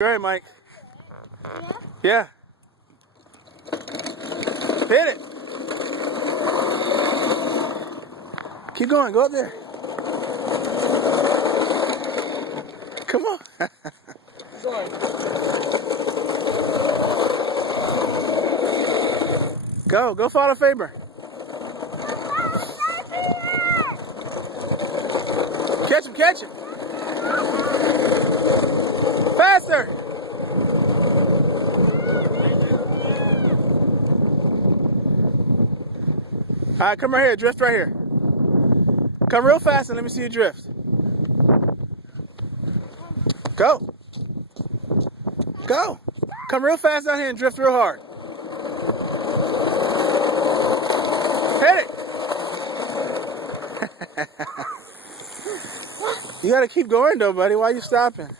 All right, Mike. Yeah? Yeah. Hit it. Keep going. Go up there. Come on. Go on. Go follow Faber. Catch him. Faster. All right, come right here. Drift right here. Come real fast and let me see you drift. Go. Come real fast down here and drift real hard. Hit it. You gotta keep going though, buddy. Why are you stopping?